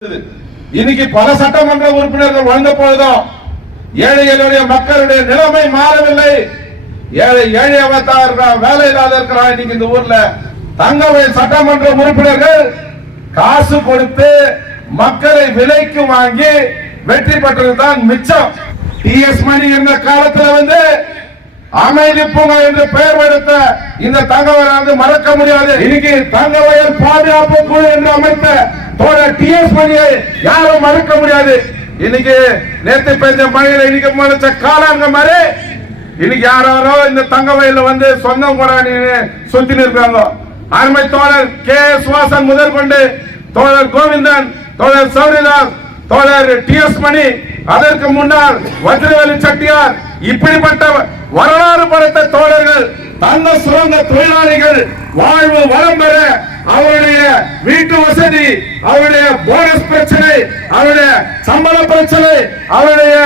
இன்னைக்கு பல சட்டமன்ற உறுப்பினர்கள் வழங்க போதும் ஏழைகளுடைய மக்களுடைய நிலைமை மாறவில்லை. ஏழையவத்தா இருக்கிறான், வேலை இல்லாத இருக்கிறான். இன்னைக்கு இந்த ஊர்ல தங்கவயல் சட்டமன்ற உறுப்பினர்கள் காசு கொடுத்து மக்களை விலைக்கு வாங்கி வெற்றி பெற்றதுதான் மிச்சம். டிஎஸ் மணி என்ற காலத்துல அமைதி பூங்கா என்று பெயர் எடுத்த இந்த தங்கவயல் மறக்க முடியாது. இன்னைக்கு தங்கவயல் பாதுகாப்பு குழு என்று அமைத்த தோழர் டிஎஸ் மணியை யாரும் மறக்க முடியாது. இன்னைக்கு நேற்று பெஞ்ச மழையில இன்னைக்கு முளைச்ச காலாங்க மாதிரி இன்னைக்கு யாரோ இந்த தங்கவயல்ல சொந்தம் கூட சுத்தி இருக்காங்க. அருமை தோழர் கே எஸ் வாசன் முதல் கொண்டு தோழர் கோவிந்தன், தோழர் சௌரிதாஸ், தோழர் டிஎஸ் மணி, அதற்கு முன்னால் வஜ்ரவேலு செட்டியார், இப்படிப்பட்ட வரலாறு படைத்த தோழர்கள் தங்க சுரங்க தொழிலாளிகள் வாழ்வு வளம் பெற அவருடைய வீட்டு வசதி, அவருடைய போனஸ் பிரச்சனை, அவருடைய சம்பள பிரச்சனை, அவருடைய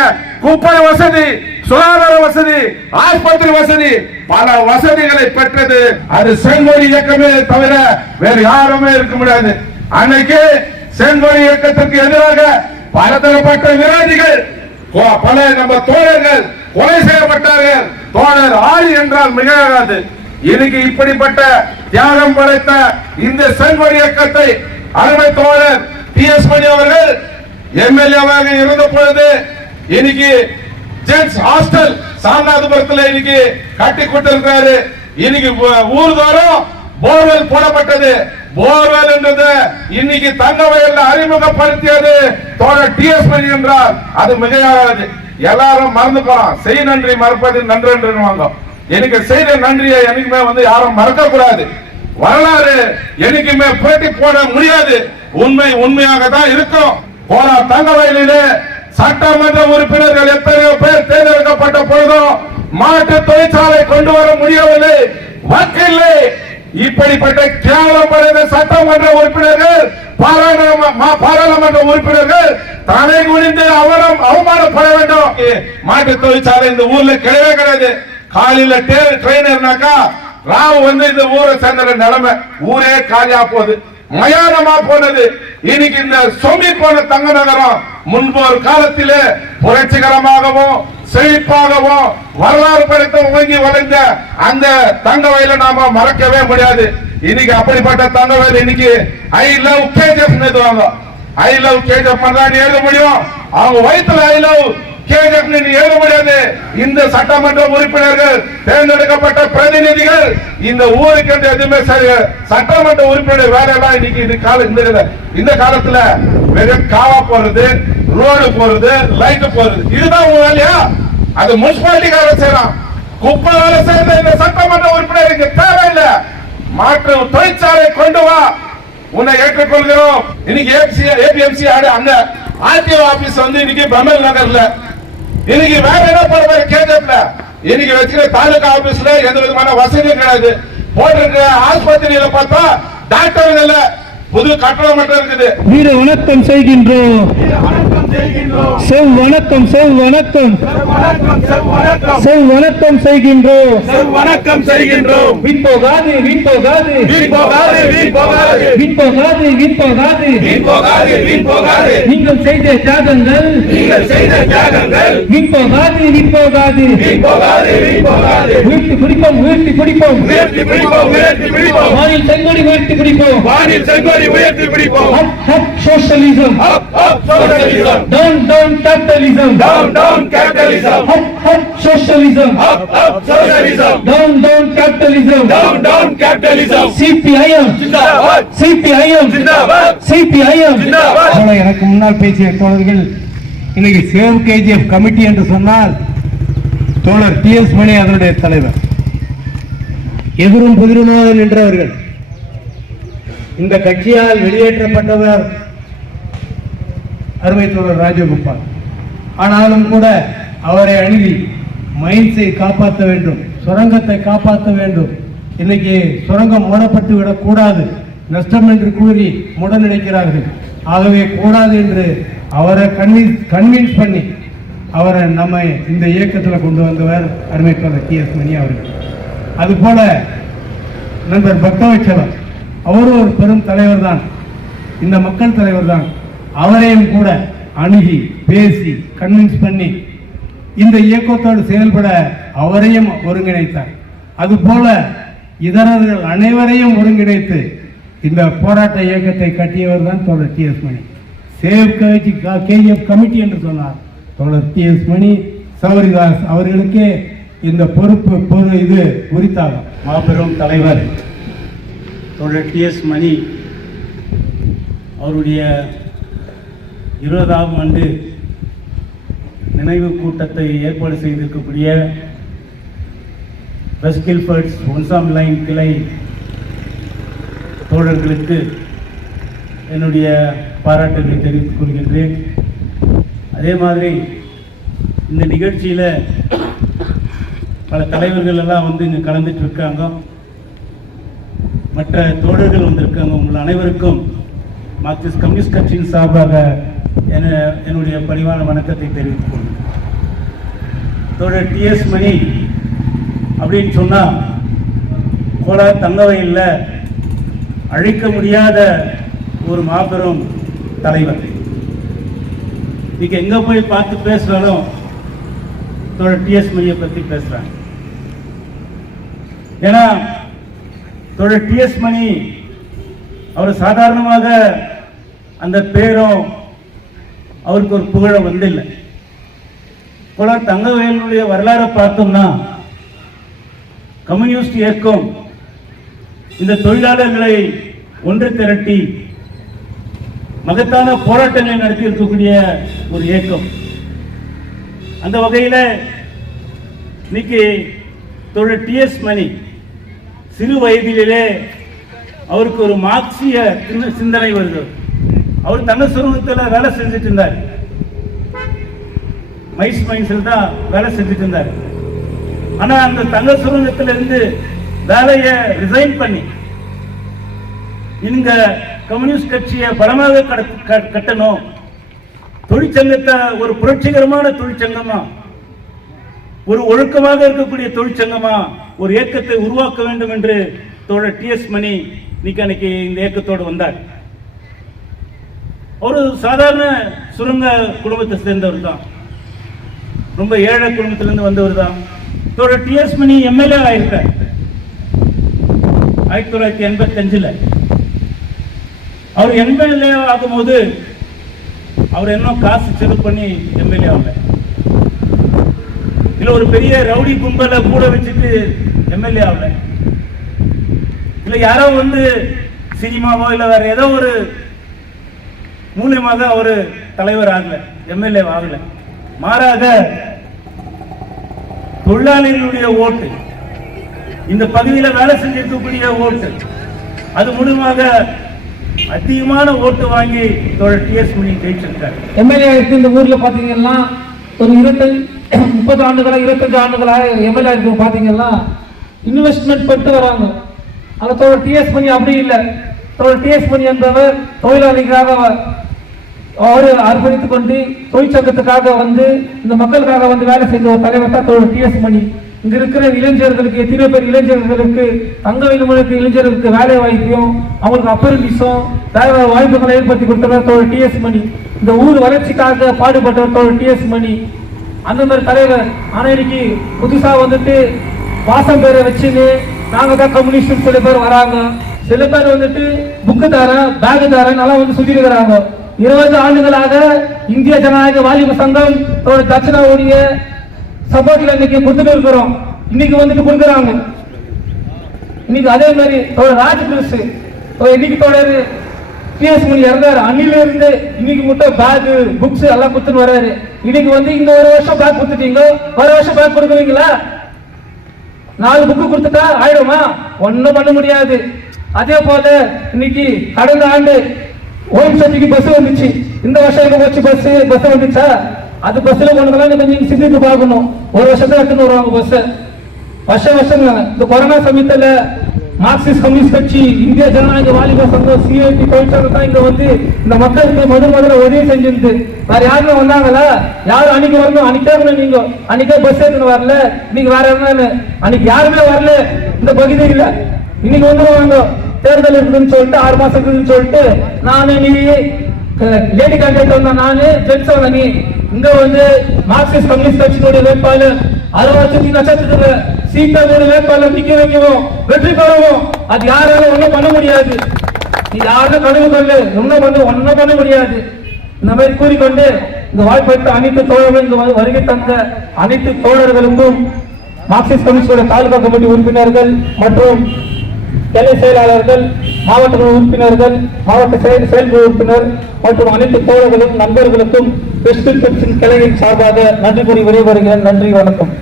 குப்பை வசதி, சுகாதார வசதி, ஆஸ்பத்திரி வசதி, பல வசதிகளை பெற்றது அது செங்கோடி இயக்கமே தவிர வேறு யாருமே இருக்க முடியாது. அன்னைக்கு செங்கோடி இயக்கத்திற்கு எதிராக பலதரப்பட்ட விரோதிகள், பல நம்ம தோழர்கள் கொலை செய்யப்பட்டார்கள். தோழர் ஆரி என்றால் மிகாது. இன்னைக்கு இப்படிப்பட்ட தியாகம் படைத்த இந்த செங்கோடி இயக்கத்தை அருமை தோழர் டிஎஸ் மணி அவர்கள் எம்எல்ஏவாக இருந்த பொழுது இன்னைக்கு ஜென்ஸ் ஹாஸ்டல் சாந்தாதுபுரத்தில் இன்னைக்கு கட்டி கொடுத்திருக்கிறாரு. இன்னைக்கு ஊர்தோறும் போர்வெல் போடப்பட்டது. போர்வெல் என்றது இன்னைக்கு தங்கவயல்ல அறிமுகப்படுத்தியது தோழர் டிஎஸ் மணி என்றால் அது மிகையாகாது. எல்லாரும் மறந்து போலாம். செய் நன்றி மறப்பது நன்று என்று எனக்கு செய்த நன்றியை என்னைக்குமே யாரும் மறக்க கூடாது. வரலாறு என்னைக்குமே புரட்டி போட முடியாது. உண்மை உண்மையாக தான் இருக்கும். போனா தங்கவயலிலே சட்டமன்ற உறுப்பினர்கள் எத்தனையோ பேர் தேர்ந்தெடுக்கப்பட்ட பொழுதும் மாட்டு தொழிற்சாலை கொண்டு வர முடியவில்லை. வக்கில்லை. இப்படிப்பட்ட கேவலம் படைத்த சட்டமன்ற உறுப்பினர்கள், பாராளுமன்ற உறுப்பினர்கள் தலை குனிந்து அவமானப்பட வேண்டும். மாட்டு தொழிற்சாலை இந்த ஊர்ல கிடையவே கிடையாது. காலையில ட்ரெயினர்னாக்கா ராவ் இந்த ஊரை சேர்ந்த நிலைமை, ஊரே காலியா போகுது, மயானமா போனது. இன்னைக்கு இந்த சொம்பி போன தங்க நகரம் முன்பு ஒரு காலத்திலே புரட்சிகரமாகவும் செழிப்பாகவும் வரலாறு படைத்த உங்கி வளைந்த அந்த தங்கவயலை நாம மறக்கவே முடியாது. இன்னைக்கு அப்படிப்பட்ட தங்கவயல் இன்னைக்கு ஐ லவ் கேஜிஎஃப் எழுதுவாங்க. ஐ லவ் கேஜிஎஃப் தான் எழுத முடியும். அவங்க வயிற்றுல ஐ லவ் கேஜிஎஃப் எழுத முடியாது. இந்த சட்டமன்ற உறுப்பினர்கள் தேர்ந்தெடுக்கப்பட்ட பிரதிநிதிகள் இந்த ஊருக்கு என்று எதுவுமே சட்டமன்ற உறுப்பினர் வேலையெல்லாம் இன்னைக்கு இந்த காலத்துல வெறும் காவா போறது, ரோடு போறது, லைட் போறது, இதுதான் உங்க வேலையா? அது முனிசிபாலிட்டி வேலை செய்யலாம். குப்பை வேலை செய்யறது இந்த சட்டமன்ற உறுப்பினருக்கு தேவையில்லை. மாற்று தொழிற்சாலை கொண்டு வா, உன்னை ஏற்றுக்கொள்கிறோம். இன்னைக்கு ஏபிஎம்சி அங்க ஆர்டிஓ ஆபீஸ் இன்னைக்கு பிரமல் நகர்ல இன்னைக்கு வேற என்ன போற கேஜப்ல இன்னைக்கு வச்சுக்கிற தாலுகா ஆபீஸ்ல எந்த விதமான வசதியும் கிடையாது. போட்டிருக்க ஆஸ்பத்திரியில பார்த்தா டாக்டர் இல்ல, புது கட்டடம் மட்டும் இருக்குது. வீர வணக்கம் செய்கின்றோம், செவ் வணக்கம், செவ் வணக்கம், செவ் வணக்கம் செய்கின்றோம், செவ் வணக்கம் செய்கின்றோம். விண்போகாது, விண்போகாது, விண்போகாது, விண்போகாது, விண்போகாது, விண்போகாது, விண்போகாது, விண்போகாது. நீங்கள் செய்த தியாகங்கள், நீங்கள் செய்த தியாகங்கள் விண்போகாது, விண்போகாது, விண்போகாது, விண்போகாது. உயர்த்தி பிடிப்போம், உயர்த்தி பிடிப்போம், உயர்த்தி பிடிப்போம், உயர்த்தி பிடிப்போம். வானில் செங்கோடி உயர்த்தி பிடிப்போம், வானில் செங்கோடி உயர்த்தி பிடிப்போம். Up up socialism, up up socialism, down down capitalism, down down capitalism, up up socialism, up up socialism, down down capitalism, down down capitalism. CPIM ஜிந்தாபாத், சிபிஐஎம் ஜிந்தாபாத், சிபிஐஎம். ஜிந்தாபாத். எனக்கு முன்னால் பேசிய தோழர்கள் இன்னைக்கு சேவ் கேஜிஎஃப் கமிட்டி என்று சொன்னால் தோழர் டிஎஸ் மணி அதனுடைய தலைவர், எதிரும் புதிருமாக நின்றவர்கள். இந்த கட்சியால் வெளியேற்றப்பட்டவர் அருமை தோழர் ராஜகோபால். ஆனாலும் கூட அவரை அணுகி மைன்ஸை காப்பாற்ற வேண்டும், சுரங்கத்தை காப்பாற்ற வேண்டும், இன்னைக்கு சுரங்கம் மூடப்பட்டு விடக்கூடாது, நஷ்டம் என்று கூறி மூட நினைக்கிறார்கள். ஆகவே கூடாது என்று அவரை கன்வின்ஸ் பண்ணி அவரை நம்ம இந்த இயக்கத்தில் கொண்டு வந்தவர் அருமை தோழர் டிஎஸ் மணி அவர்கள். அதுபோல நண்பர் பக்தவச்சலம் அவரும் ஒரு பெரும் தலைவர் தான், இந்த மக்கள் தலைவர் தான். அவரையும் கூட அணுகி பேசி கன்வின்ஸ் பண்ணி இந்த இயக்கத்தோடு செயல்பட அவரையும் ஒருங்கிணைத்தார். அதுபோல இதரர்கள் அனைவரையும் ஒருங்கிணைத்து இந்த போராட்ட இயக்கத்தை கட்டியவர் தான் தோழர் டி.எஸ். மணி. சேவ் கேஜிஎஃப் கமிட்டி என்று சொன்னார் தோழர் டி.எஸ். மணி. சௌரிதாஸ் அவர்களுக்கே இந்த பொறுப்பு இது உரித்தாகும். மாபெரும் தலைவர் தோழர் டி.எஸ். மணி அவருடைய 20ஆம் ஆண்டு நினைவு கூட்டத்தை ஏற்பாடு செய்திருக்கக்கூடிய வெஸ்ட் கில்ஃபர்ட்ஸ் 1ஆம் லைன் கிளை தோழர்களுக்கு என்னுடைய பாராட்டுகளை தெரிவித்துக் கொள்கின்றேன். அதே மாதிரி இந்த நிகழ்ச்சியில் பல தலைவர்கள் எல்லாம் வந்து இங்கே கலந்துட்டு இருக்காங்க, மற்ற தோழர்கள் வந்திருக்காங்க. உங்கள் அனைவருக்கும் மார்க்சிஸ்ட் கம்யூனிஸ்ட் கட்சியின் சார்பாக என்னுடைய பணிவான வணக்கத்தை தெரிவித்துக் கொள்கிறேன். தோழர் டி.எஸ். மணி அப்படின்னு சொன்னால் கோலார் தங்கவயலில் அழிக்க முடியாத ஒரு மாபெரும் தலைவர். இன்னைக்கு எங்கே போய் பார்த்து பேசுகிறாலும் தோழர் டி.எஸ். மணியை பற்றி பேசுகிறாங்க. ஏன்னா தோழர் டி.எஸ். மணி அவர் சாதாரணமாக அந்த பேரும் அவருக்கு ஒரு புகழ வந்தில்லை. கோலார் தங்கவயலுடைய வரலாறை பார்த்தோம்னா கம்யூனிஸ்ட் இயக்கம் இந்த தொழிலாளர்களை ஒன்று திரட்டி மகத்தான போராட்டங்களை நடத்தி இருக்கக்கூடிய ஒரு இயக்கம். அந்த வகையில் இன்னைக்கு தோழர் டி.எஸ். மணி சிறு வயதிலே அவருக்கு ஒரு மார்க்சிய சிந்தனை வருது. அவர் தங்க சுரங்கத்தில் வேலை செஞ்சுட்டு இருந்தார், மைன்ஸில் தான் வேலை செஞ்சுட்டு இருந்தார். ஆனா அந்த தங்க சுரங்கத்திலிருந்து வேலையை ரிசைன் பண்ணி இங்க கம்யூனிஸ்ட் கட்சியை பலமாக கட்டணும், தொழிற்சங்கத்தை ஒரு புரட்சிகரமான தொழிற்சங்கமா, ஒரு ஒழுக்கமாக இருக்கக்கூடிய தொழிற்சங்கமா ஒரு இயக்கத்தை உருவாக்க வேண்டும் என்று தோழர் டி.எஸ். மணி அன்னைக்கு இந்த இயக்கத்தோடு வந்தார். ஒரு சாதாரண சுரங்க குடும்பத்தை சேர்ந்தவர் தான், ரொம்ப ஏழை குடும்பத்திலிருந்து வந்தவர் தான். தோழர் டி.எஸ். மணி எம்எல்ஏ ஆயிருக்கார் 1985. அவர் எம்எல்ஏ ஆகும்போது அவர் என்ன காசு செலவு பண்ணி எம்எல்ஏ ஆகல, இல்ல ஒரு பெரிய ரவுடி கும்பலை கூட வச்சுட்டு எம்எல்ஏ ஆகல, இல்ல யாரோ வந்து சினிமாவோ இல்ல வேற ஏதோ ஒரு மூலியமாக அவர் தலைவர் ஆகல, எம்எல்ஏ ஆகல. மாறாக தொழிலாளிகளுடைய ஓட்டு, இந்த பகுதியில் வேலை செஞ்சிருக்கக்கூடிய ஓட்டு, அது மூலமாக அதிகமான ஓட்டு வாங்கி தோழர் டி.எஸ். மணி ஜெயிச்சிருக்காரு. எம்எல்ஏ இருக்கு இந்த ஊர்ல பாத்தீங்கன்னா ஒரு 30 ஆண்டுகளா 25 ஆண்டுகளா எம்எல்ஏ இருக்கு பாத்தீங்கன்னா இன்வெஸ்ட்மெண்ட் பண்ணிட்டு வராங்க. அந்த தோழர் டி.எஸ். மணி அப்படி இல்லை. தோழர் டி.எஸ். மணி என்பவர் தொழிலாளிகளாக அவரு அர்ப்பணித்துக் கொண்டு தொழிற்சங்கத்துக்காக வந்து இந்த மக்களுக்காக வந்து வேலை செய்த ஒரு தலைவர் தான் தோழர் டி.எஸ். மணி. இங்க இருக்கிற இளைஞர்களுக்கு எத்தனை பேர் இளைஞர்களுக்கு தங்கவயலுக்கு இளைஞர்களுக்கு வேலை வாய்ப்பையும் அவங்களுக்கு அப்ரண்டிஸும் வேலை வாய்ப்புகளை ஏற்படுத்தி கொடுத்தவர் தோழர் டி.எஸ். மணி. இந்த ஊர் வளர்ச்சிக்காக பாடுபட்டவர் தோழர் டி.எஸ். மணி. அந்த மாதிரி தலைவர். ஆனா இன்னைக்கு புதுசா வந்துட்டு வாசம் பேரை வச்சுன்னு நாங்க தான் கம்யூனிஸ்ட் சில பேர் வராங்க, சில பேர் வந்துட்டு புக்கு தரேன் பேகு தரேன் நல்லா வந்து சுத்தி இருக்கிறாங்க. 20 ஆண்டுகளாக இந்திய ஜனநாயக வாலிப சங்கம் தட்சிணாவுடைய சப்போர்ட்ல இன்னைக்கு கொடுத்துட்டு இருக்கிறோம். இன்னைக்கு வந்துட்டு கொடுக்குறாங்க. இன்னைக்கு அதே மாதிரி ராஜ்கிருஷ் இன்னைக்கு தோழர் டி.எஸ். மணி இறந்தாரு. அன்னில இருந்து இன்னைக்கு மட்டும் பேக் புக்ஸ் எல்லாம் கொடுத்துட்டு வர்றாரு. இன்னைக்கு வந்து இந்த ஒரு வருஷம் பேக் கொடுத்துட்டீங்க, ஒரு வருஷம் பேக் கொடுக்குவீங்களா? 4 புக்கு கொடுத்துட்டா ஆயிடுமா? ஒன்னும் பண்ண முடியாது. அதே போல இன்னைக்கு கடந்த ஆண்டு ஓய்வு சக்திக்கு பஸ் வந்துச்சு, இந்த வருஷம் எங்க போச்சு பஸ் வந்துச்சா? அது பஸ்ல கொண்டு கொஞ்சம் சிந்தித்து பார்க்கணும். ஒரு வருஷத்துல எடுத்துன்னு வருவாங்க பஸ். வருஷம் இந்த கொரோனா சமயத்துல மார்க்சிஸ்ட் கம்யூனிஸ்ட் கட்சி இந்திய ஜனநாயக வாலிப சங்கம் சிஐடி தொழிற்சங்கம் தான் இங்க வந்து இந்த மக்களுக்கு முதல்ல உதவி செஞ்சிருந்து. வேற யாருமே வந்தாங்களா? யாரும் அன்னைக்கு வரணும், அன்னைக்கே நீங்க அன்னைக்கே பஸ் எடுத்துன்னு வரல, நீங்க வேற என்ன அன்னைக்கு யாருமே வரல இந்த பகுதியில். இன்னைக்கு வந்துருவாங்க தேர்தல் இருக்குதுன்னு சொல்லிட்டு 6 மாசம் இருக்குதுன்னு சொல்லிட்டு நானு நீ லேடி கேண்டிடேட் வந்தா நானு, ஜென்ஸ் வந்தா நீ. இங்க வந்து மார்க்சிஸ்ட் கம்யூனிஸ்ட் கட்சியினுடைய வேட்பாளர் 60 நட்சத்திரத்துல சீட்டாவோட வேட்பாளர் நிக்க வைக்கவும் வெற்றி பெறவும் அது யாராலும் ஒண்ணும் பண்ண முடியாது. நீ யாரும் கனவு கொண்டு ஒன்னும் பண்ண முடியாது. இந்த மாதிரி கூறிக்கொண்டு இந்த வாய்ப்பளித்த அனைத்து தோழர்களும் இங்கு வருகை தந்த அனைத்து தோழர்களுக்கும் மார்க்சிஸ்ட் கம்யூனிஸ்ட் தாலுகா கமிட்டி உறுப்பினர்கள் மற்றும் கிளை செயலாளர்கள், மாவட்ட உறுப்பினர்கள், மாவட்ட செயல்குழு உறுப்பினர் மற்றும் அனைத்து தோழர்களும் நண்பர்களுக்கும் வெஸ்ட் கட்சியின் கிளையின் சார்பாக நன்றி கூறி விடைபெறுகிறேன். நன்றி, வணக்கம்.